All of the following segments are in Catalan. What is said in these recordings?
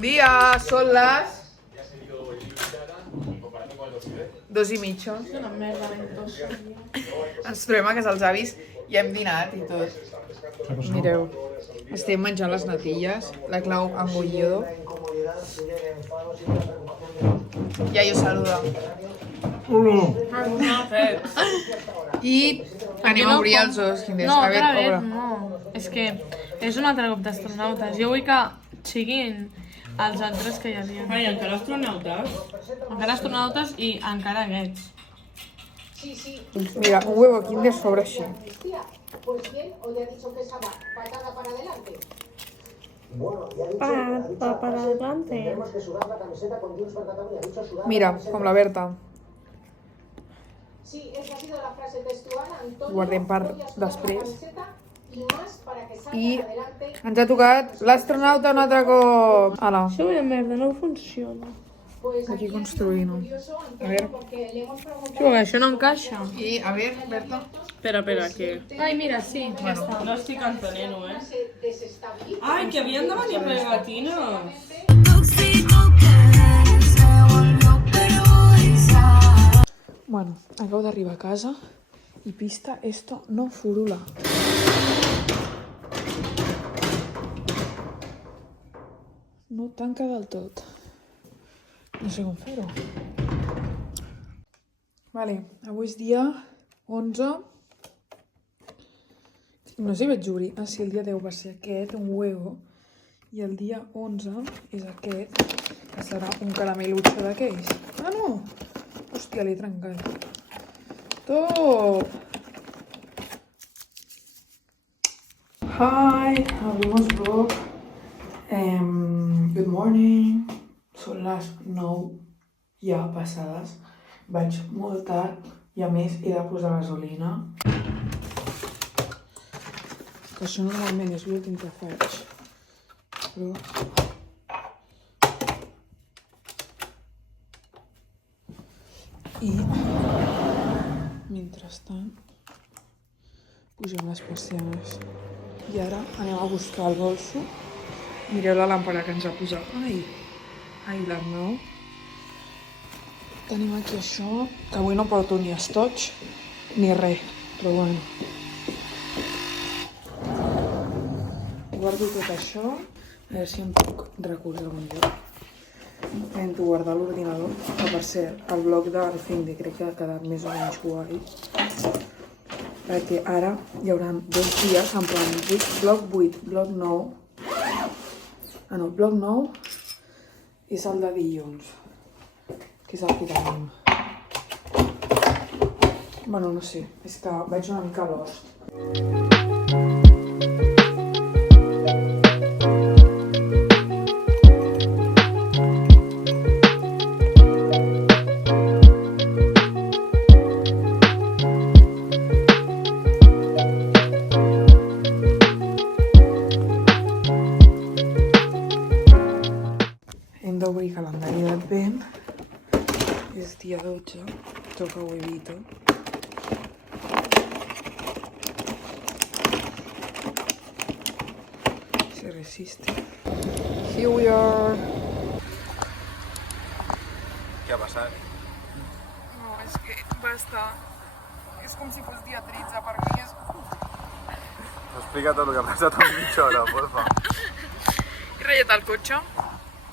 Bon dia, són les 2:30. És una merda ventosa. Ens trobem a casa dels avis i hem dinat i tot. Mireu, estem menjant les natilles, la Clau amb bullido. Ja jo saluda. I anem a obrir els ous. No, otra vez no. És que és un altre grup d'astronautes. Jo vull que siguin els altres que hi havia. Ai, encara astronautes? Encara astronautes i encara aquests. Mira, un huevo Kinder sobre així. Pues bien, hoy ha dicho que esa va patada para adelante. Para adelante. Tenemos que sudar la camiseta con Junts per Catalunya. Ha dicho sudar Mira, com la Berta. Sí, esa ha sido la frase textual. Antonio, Guardem per voy a sudar la després. camiseta y más para que salga I adelante. ens ha tocat l'astronauta un altre cop. Ala, Això una merda, no funciona. Pues aquí ha sido construint. curioso, A Antonio, ver. porque le hemos preguntado Sí, perquè això no encaixa. I a veure, Berta. Espera, què? Ai, mira, sí, ja està. No estic entenent, se desestabiliza. Ai, que havien de venir pegatines. Bueno, acabo d'arribar a casa i pista, esto no furula. No tanca del tot. No sé com fer-ho. Vale, avui és dia 11. No sé si vaig obrir. Ah, sí, el dia 10 va ser aquest, un huevo. I el dia 11 és aquest, que serà un caramelucho d'aquells. Ah, no! Hòstia, l'he trencat. Top! Hi, abrimos vlog. Good morning. Són les 9 ja passades. Vaig molt tard i a més he de posar gasolina. Que això normalment és l'últim que faig. Però... I mentrestant pugem les persianes. I ara anem a buscar el bolso. Mireu la làmpara que ens ha posat. Ai, l'Arnau. Tenim aquí això, que avui no porto ni estoig ni res, però bueno. Guardo tot això, a veure si em puc recordar un lloc. Intento guardar l'ordinador, que per cert, el bloc del Finde crec que ha quedat més o menys guai. Perquè ara hi haurà 2 dies, en plan, bloc 8, bloc 9. Ah no, bloc 9 és el de dilluns, que és el que tenim. Bueno, no sé, és que vaig una mica a l'host. Hem d'obrir calendari d'advent. És dia 12, toca huevito. Se resiste. Here we are. Què ha passat? No, és que va estar... És com si fos dia 13, per mi és... Explica tot el que ha passat en mitja hora, porfa. He ratllat el cotxe.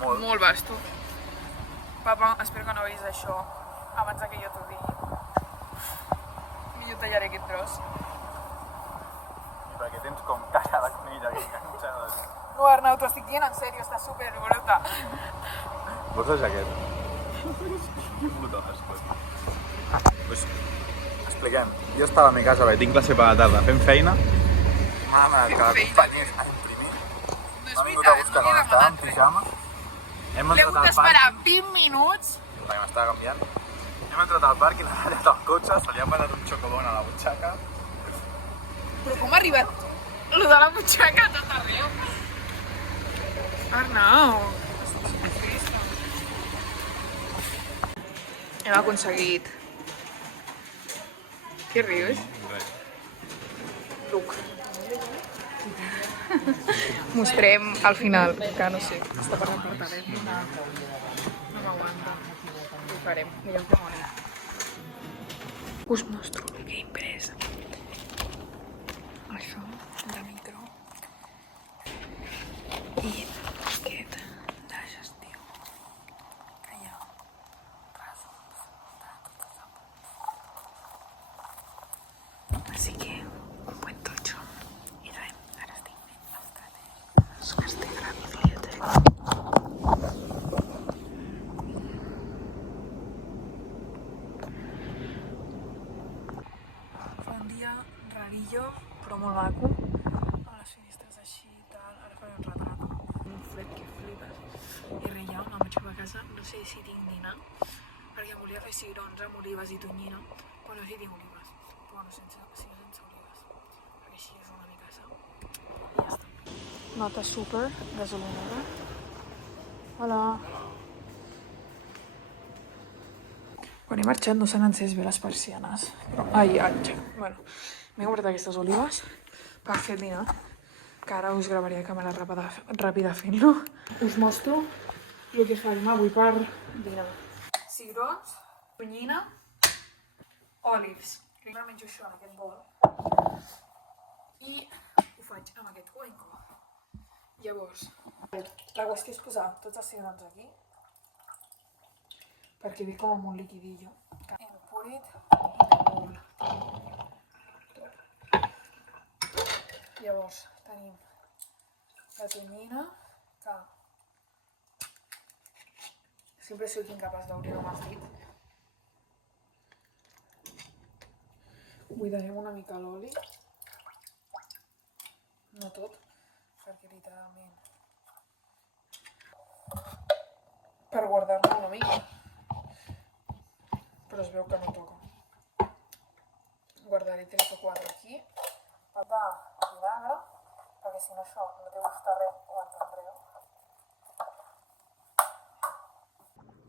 Molt. Molt vasto. Papa, espero que no veus això abans que jo t'ho digui. Millor tallaré aquest tros. I perquè tens com caja de conill aquí enganxada. No, Arnau, t'ho estic dient en sèrio, està super bruta. Vols la jaqueta? Quin puto asco. Pues, expliquem. Jo estava a mi casa, tinc classe per la tarda, fent feina. M'ha demanat que l'acompanyés a imprimir. M'ha vingut a buscar quan estava en pijama. Hem L'he hagut entrat al d'esperar parc, 20 minuts. perquè m'estava canviant. Hem entrat al parc i l'ha ratllat el cotxe, se li ha passat un xocobon a la butxaca. Però com ha arribat lo de la butxaca tot arreu? Arnau. Hem aconseguit. Què rius? Res. Truc. mostrem al final, que no sé, està parlant per telèfon. No m'aguanta. Ho farem, mireu que mola. Us mostro el que he imprès. Això, de micro. I aquest de gestió. Que hi ha resums de totes les apunts. Así que, un buen tocho. I res, ara estic fent l'estratègia. Estic a la biblioteca. Fa un dia rarillo, però molt maco. A les finestres així i tal. Ara faré un retrat. Un fred que flipes. I res, ja me'n vaig cap a casa. No sé si tinc dinar, perquè em volia fer cigrons amb olives i tonyina, però no sé si tinc olives. Però bueno, sense olives. Perquè així és una mica sa. I ja està. Nota super, gasolinera. Hola. Quan he marxat no s'han encès bé les persianes. Ai. Bueno, m'he comprat aquestes olives per fer el dinar, que ara us gravaré a càmera ràpida fent-lo. Us mostro el que farem avui per dinar. Cigrons, tonyina, olives. Crec que menjo això en aquest bol. I ho faig amb aquest cuenco. Llavors, la qüestió és posar tots els cigrons aquí, perquè ve com amb un liquidillo. Hem purit i molt. Llavors, tenim la tonyina, que sempre soc incapaç d'obrir-ho amb el dit. Buidarem una mica l'oli. No tot, perquè literalment per guardar-lo una mica. Però es veu que no toca. Guardaré 3 o 4 aquí. Pa, vinagre, perquè si no això no te gusta res, ho entendreu.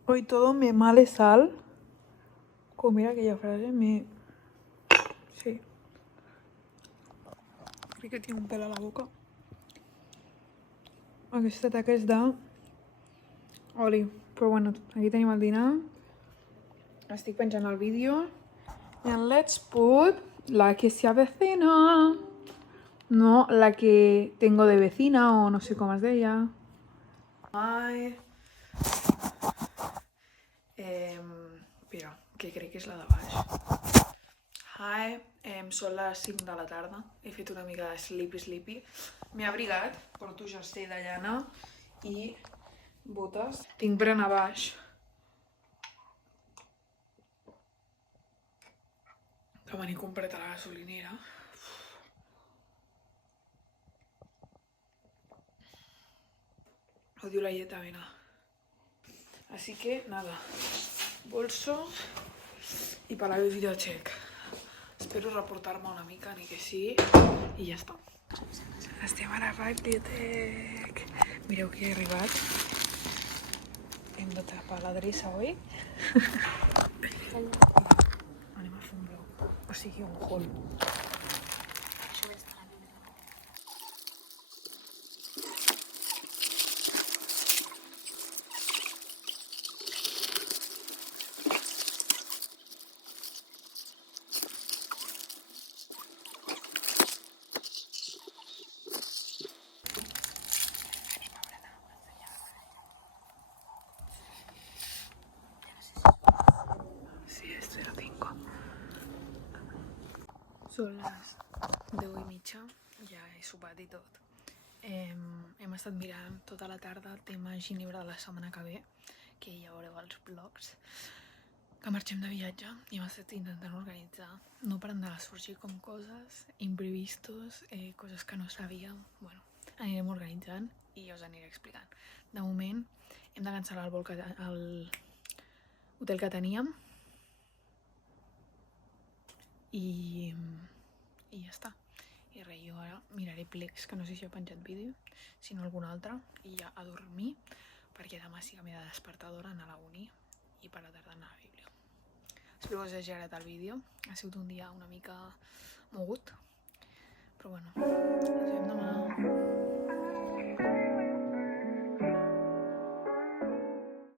Hoy todo me male sal. Com era aquella frase? Sí. Crec que tinc un pèl a la boca. Aquesta taca és de oli. Però bueno, aquí tenim el dinar. Estic penjant el vídeo. And let's put la que se avecina. No la que tengo de vecina o no sé com es deia. Ai. Espera, que crec que és la de baix. Hi, són les 5 de la tarda. He fet una mica de sleepy. M'he abrigat, porto jersei de llana i botes. Tinc berenar baix. Que me n'he comprat a la gasolinera. Odio la llet d'avena. Así que nada, bolso i para el videocheck. Espero reportar-me una mica, ni que sí, i ja està. Estem a la biblioteca. Mireu que he arribat. Hem de tapar l'adreça, oi? Anem a fer un vlog, o sigui un haul. Són les 10:30, ja he sopat i tot. Hem estat mirant tota la tarda el tema Ginebra de la setmana que ve, que ja veureu als vlogs, que marxem de viatge i hem estat intentant organitzar. No paren de sorgir com coses, imprevistos, coses que no sabíem. Bueno, anirem organitzant i ja us aniré explicant. De moment hem de cancel·lar el hotel que teníem i ja està. I res, jo ara miraré plecs, que no sé si he penjat vídeo, sinó algun altre, i ja a dormir, perquè demà sí que m'he de despertar d'hora, anar a la uni i per la tarda anar a la bíblia. Espero que us hagi agradat el vídeo. Ha sigut un dia una mica mogut, però bueno, ens veiem demà.